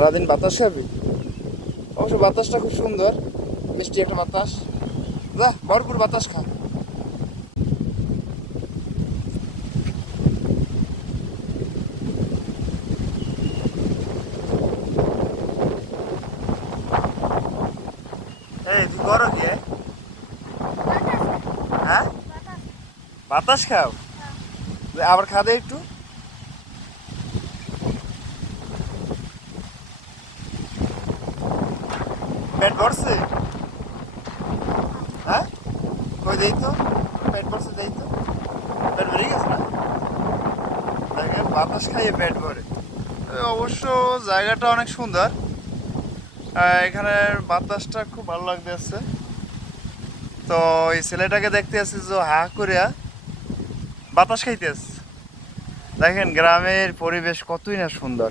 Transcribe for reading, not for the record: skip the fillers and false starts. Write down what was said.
সারাদিন বাতাস খাবি। অবশ্য বাতাসটা খুব সুন্দর, মিষ্টি একটা বাতাস। যা ভরপুর বাতাস খা। এই তুই করো কি? হ্যাঁ, বাতাস খাও। আবার খা দে একটু। পেট ভরছে? হ্যাঁ, কই দেই তো, পেট ভরছে দেই তো। পেট ভরে গেছে না? দেখেন বাতাস খাইয়ে পেট ভরে। অবশ্য জায়গাটা অনেক সুন্দর। এখানের বাতাসটা খুব ভালো লাগতেছে। তো এই ছেলেটাকে দেখতে আসছি যে হা করিয়া বাতাস খাইতে আসছে। দেখেন গ্রামের পরিবেশ কতই না সুন্দর।